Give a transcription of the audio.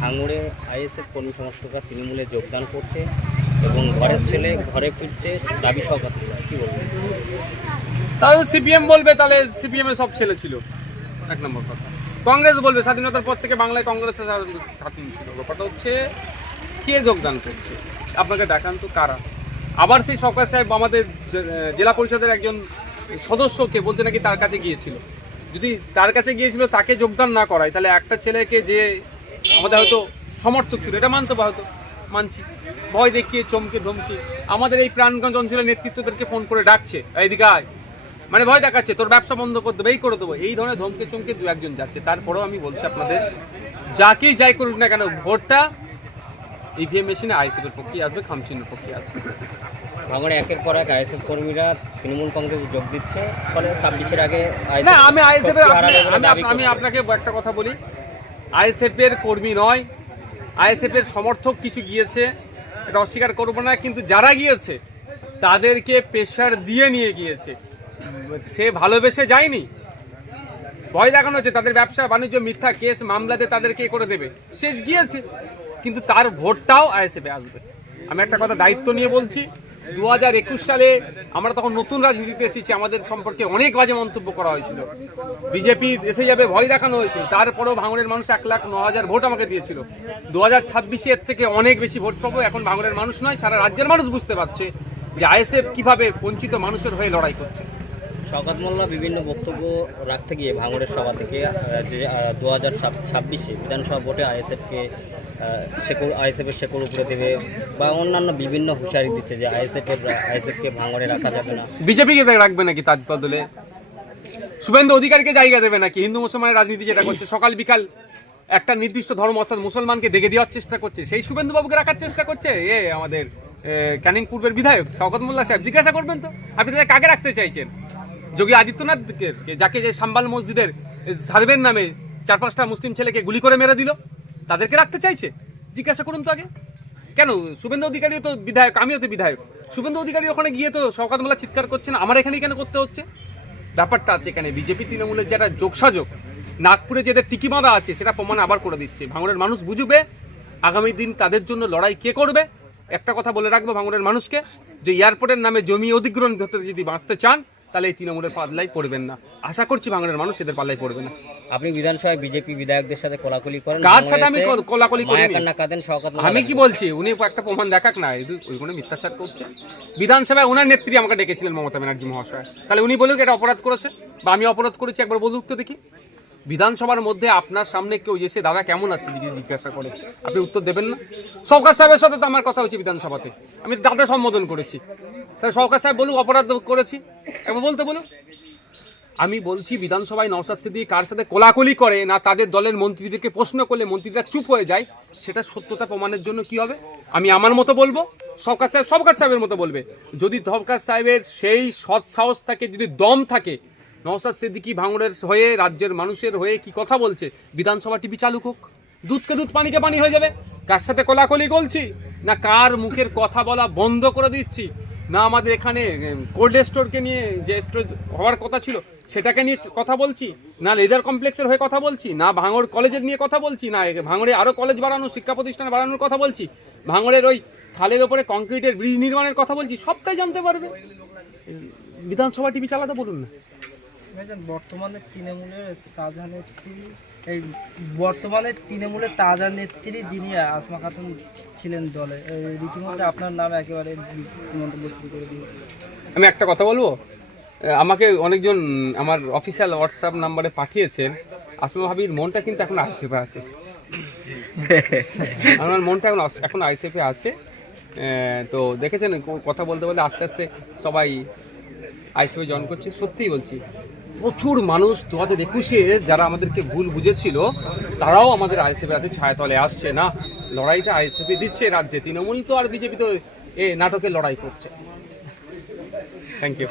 ভাঙড়ে আইএসএফ কর্মী সমর্থকরা তৃণমূলে যোগদান করছে এবং ঘরের ছেলে ঘরে ফিরছে দাবি সভাপতি, কি বলবেন? তাহলে সিপিএম বলবে তাহলে সিপিএম এর সব ছেলে ছিল, এক নম্বর কথা। কংগ্রেস বলবে স্বাধীনতার পর থেকে বাংলায় কংগ্রেসের স্বাধীন ছিল। ব্যাপারটা হচ্ছে কে যোগদান করছে, আপনাকে দেখান তো কারা। আবার সেই সরকার সাহেব আমাদের জেলা পরিষদের একজন সদস্যকে বলতে নাকি তার কাছে গিয়েছিল। যদি তার কাছে গিয়েছিল তাকে যোগদান না করায়, তাহলে একটা ছেলেকে যে আমাদের হয়তো সমর্থক ছিল এটা মানতে হয়তো মানছি, ভয় দেখিয়ে চমকে ধমকে আমাদের এই প্রাণগঞ্জ অঞ্চলের নেতৃত্বদেরকে ফোন করে ডাকছে, এইদিকে আয়, মানে ভয় দেখাচ্ছে তোর ব্যবসা বন্ধ করে দেবো, এই করে দেবো, এই ধরনের ধমকে চমকে দু একজন যাচ্ছে। তারপরেও আমি বলছি আপনাদের, যাকেই যাই করুক না কেন, ভোটটা ইভিএম মেশিনে আইএসএফের পক্ষে আসবে, খামচিহ্নের পক্ষে আসবে। ভাঙড়ে একের পর এক আইএসএফ কর্মীরা তৃণমূল কংগ্রেসে যোগ দিচ্ছে, ফলে 26-এর আগে না আমি আইএসএফের আমি আপনাকে একটা কথা বলি, আইএসএফের কর্মী নয়, আইএসএফের সমর্থক কিছু গিয়েছে, এটা অস্বীকার করবো না, কিন্তু যারা গিয়েছে তাদেরকে প্রেশার দিয়ে নিয়ে গিয়েছে, সে ভালোবেসে যায়নি, ভয় দেখানো হচ্ছে তাদের ব্যবসা বাণিজ্য মিথ্যা কেস মামলাতে তাদেরকে করে দেবে, সে গিয়েছে, কিন্তু তার ভোটটাও আইএসএফে আসবে। আমি একটা কথা দায়িত্ব নিয়ে বলছি, 2021 সালে আমরা তখন নতুন রাজনীতিতে এসেছি, আমাদের সম্পর্কে অনেক বাজে মন্তব্য করা হয়েছিল, বিজেপি এসে যাবে ভয় দেখানো হয়েছিল, তারপরেও ভাঙড়ের মানুষ 1,09,000 ভোট আমাকে দিয়েছিল। 2026 এর থেকে অনেক বেশি ভোট পাবো। এখন ভাঙড়ের মানুষ নয়, সারা রাজ্যের মানুষ বুঝতে পারছে যে আইএসএফ কিভাবে বঞ্চিত মানুষের হয়ে লড়াই করছে। শওকত মোল্লা বিভিন্ন বক্তব্য রাখতে গিয়ে ভাঙড়ের সভা থেকে যে 2026-এ বিধানসভা ভোটে আইএসএফের শেকড় উপরে দেবে বা অন্যান্য বিভিন্ন হুঁশিয়ারি দিচ্ছে যে আইএসএফকে ভাঙড়ে রাখা যাবে না। বিজেপিকে রাখবে নাকি তার বদলে? শুভেন্দু অধিকারীকে জায়গা দেবে নাকি? হিন্দু মুসলমানের রাজনীতি যেটা করছে, সকাল বিকাল একটা নির্দিষ্ট ধর্ম অর্থাৎ মুসলমানকে দেখে দেওয়ার চেষ্টা করছে, সেই শুভেন্দু বাবুকে রাখার চেষ্টা করছে আমাদের ক্যানিং পূর্বের বিধায়ক শওকত মোল্লা সাহেব। জিজ্ঞাসা করবেন তো আপনি তাদের কাকে রাখতে চাইছেন? যোগী আদিত্যনাথকে, যাকে যে সাম্বাল মসজিদের সার্ভের নামে 4-5টা মুসলিম ছেলেকে গুলি করে মেরে দিল, তাদেরকে রাখতে চাইছে? জিজ্ঞাসা করুন তো আগে। কেন শুভেন্দু অধিকারীও তো বিধায়ক, আমিও তো বিধায়ক, শুভেন্দু অধিকারী ওখানে গিয়ে তো শওকত মোল্লা চিৎকার করছেন, আমার এখানেই কেন করতে হচ্ছে? ব্যাপারটা আছে এখানে বিজেপি তৃণমূলের যারা যোগসাযোগ, নাগপুরে যাদের টিকি বাঁধা আছে সেটা প্রমাণ আবার করে দিচ্ছে। ভাঙড়ের মানুষ বুঝবে আগামী দিন তাদের জন্য লড়াই কে করবে। একটা কথা বলে রাখবো ভাঙড়ের মানুষকে, যে এয়ারপোর্টের নামে জমি অধিগ্রহণ ধরতে যদি বাঁচতে চান তাহলে এই তৃণমূলের পাল্লাই পড়বেন না। আশা করছি ভাঙড়ের মানুষ এদের পাল্লাই পড়বে না। আপনি বিধানসভায় বিজেপি বিধায়কদের সাথে কোলাকুলি করেন, কার সাথে আমি কোলাকুলি করি? আমি কি বলছি, উনি একটা প্রমাণ দেখাক না, ওই কোনো মিথ্যাচার করছে। বিধানসভায় ওনার নেত্রী আমাকে ডেকেছিলেন, মমতা ব্যানার্জি মহাশয়, তাহলে উনি বলুক এটা অপরাধ করেছে বা আমি অপরাধ করেছি, একবার বলুক তো দেখি। বিধানসভার মধ্যে আপনার সামনে কেউ এসে দাদা কেমন আছে যদি জিজ্ঞাসা করে, আপনি উত্তর দেবেন না? শওকত সাহেবের সাথে তো আমার কথা হচ্ছে বিধানসভাতে, আমি দাদা সম্বোধন করেছি, তাহলে শওকত সাহেব বলুক অপরাধ করেছি, একবার বলতে বলুক। আমি বলছি বিধানসভায় নওশাদ সিদ্দিকী কার সাথে কোলাকুলি করে না, তাদের দলের মন্ত্রীদেরকে প্রশ্ন করলে মন্ত্রীরা চুপ হয়ে যায়, সেটা সত্যতা প্রমাণের জন্য কি হবে? আমি আমার মতো বলবো, শওকত সাহেবের মতো বলবে। যদি শওকত সাহেবের সেই সৎ সাহস থাকে, যদি দম থাকে, নওশাদ সিদ্দিকী ভাঙড়ের হয়ে রাজ্যের মানুষের হয়ে কি কথা বলছে, বিধানসভা টিভি চালু হোক, দুধকে দুধ পানিকে পানি হয়ে যাবে। কার সাথে কোলাকুলি করছি না, কার মুখের কথা বলা বন্ধ করে দিচ্ছি না, আমাদের এখানে কোল্ড স্টোরকে নিয়ে যে স্টোর হওয়ার কথা ছিল সেটাকে নিয়ে কথা বলছি না, লেদার কমপ্লেক্সের হয়ে কথা বলছি না, ভাঙড় কলেজের নিয়ে কথা বলছি না, ভাঙড়ে আরও কলেজ বাড়ানো, শিক্ষা প্রতিষ্ঠান বাড়ানোর কথা বলছি, ভাঙড়ের ওই খালের ওপরে কংক্রিটের ব্রিজ নির্মাণের কথা বলছি, সবটাই জানতে পারবে। বিধানসভা টিভি চালাতে বলুন না। বর্তমানে তৃণমূলের তাজা নেত্রী যিনি আসমা খাতুন ছিলেন দলে, রীতিমতো আপনার নামে একেবারে মন্তব্য শুরু করে দিয়েছে। আমি একটা কথা বলবো, আমাকে অনেকজন আমার অফিসিয়াল হোয়াটসঅ্যাপ নাম্বারে পাঠিয়েছেন, আসমা ভাবির মনটা কিন্তু এখন আইএসএফে আছে, আমার মনটা এখন আইএসএফে আছে। তো দেখেছেন কথা বলতে বলতে আস্তে আস্তে সবাই আইএসএফে জয়েন করছে। সত্যিই বলছি, প্রচুর মানুষ 2021-এ যারা আমাদেরকে ভুল বুঝেছিল তারাও আমাদের আইএসএফে আছে, ছায়াতলে আসছে না, লড়াইটা আইএসএফে দিচ্ছে রাজ্যে। তৃণমূল তো আর বিজেপি তো নাটকের লড়াই করছে। Thank you.